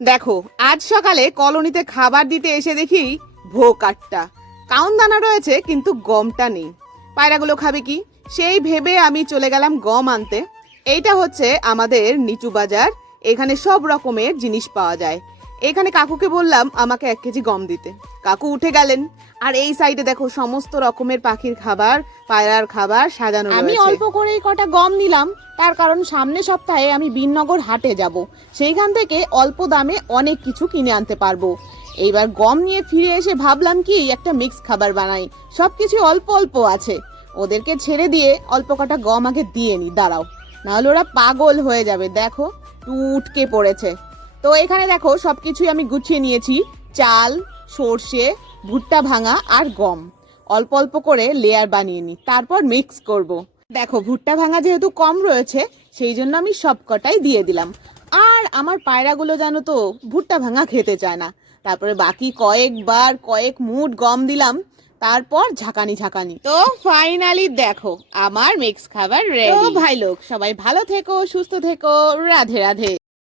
দেখো আজ সকালে কলোনিতে খাবার দিতে এসে দেখি ভোগ আটটা কাউন দানা রয়েছে কিন্তু গমটা নেই। পায়রাগুলো খাবে কি সেই ভেবে আমি চলে গেলাম গম আনতে। এইটা হচ্ছে আমাদের নিচু বাজার, এখানে সব রকমের জিনিস পাওয়া যায়। এখানে কাকুকে বললাম আমাকে 1 কেজি গম দিতে, কাকু উঠে গেলেন। আর এই সাইডে দেখো সমস্ত রকমের পাখির খাবার, পায়রার খাবার সাজানো রয়েছে। আমি অল্প করেই কটা গম নিলাম, তার কারণ সামনে সপ্তাহে আমি বিননগর হাটে যাব, সেইখান থেকে অল্প দামে অনেক কিছু কিনে আনতে পারবো। এইবার গম নিয়ে ফিরে এসে ভাবলাম কি একটা মিক্স খাবার বানাই, সবকিছু অল্প অল্প আছে। ওদেরকে ছেড়ে দিয়ে অল্প কটা গম আগে দিয়ে নি, দাঁড়াও, নাহলে ওরা পাগল হয়ে যাবে। দেখো উঠকে পড়েছে। তো এখানে দেখো সবকিছুই আমি গুছিয়ে নিয়েছি, চাল, সর্ষে, ভুট্টা ভাঙা আর গম। অল্প অল্প করে লেয়ার বানিয়ে নি, তারপর মিক্স করব। দেখো ভুট্টা ভাঙা যেহেতু কম রয়েছে সেই জন্য আমি সবকটাই দিয়ে দিলাম। আর আমার পায়রাগুলো জানো তো ভুট্টা ভাঙা খেতে চায় না। তারপরে বাকি কয়েক মুঠ গম দিলাম, তারপর ঝাঁকানি ঝাঁকানি। তো ফাইনালি দেখো আমার মিক্স খাবার রেডি। ভাই লোক সবাই ভালো থেকো, সুস্থ থেকো, রাধে রাধে।